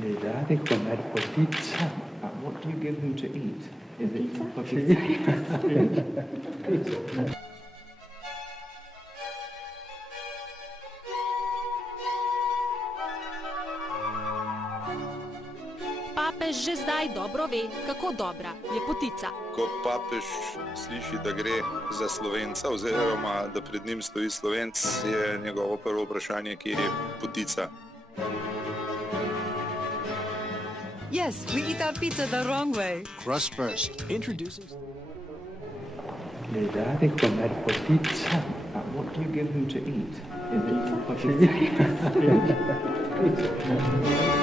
Le date comer pizza. What do you give him to eat? Is Pizza? Pizza. Papež že zdaj dobro ve, kako dobra je potica. Ko papež sliši, da gre za Slovenca oziroma da pred njim stoji Slovenc, je njegovo prvo vprašanje, kje je potica. Yes, we eat our pizza the wrong way. Crust first. Introducing. Le date comer pizza. What do you give him to eat? Is Pizza? Pizza.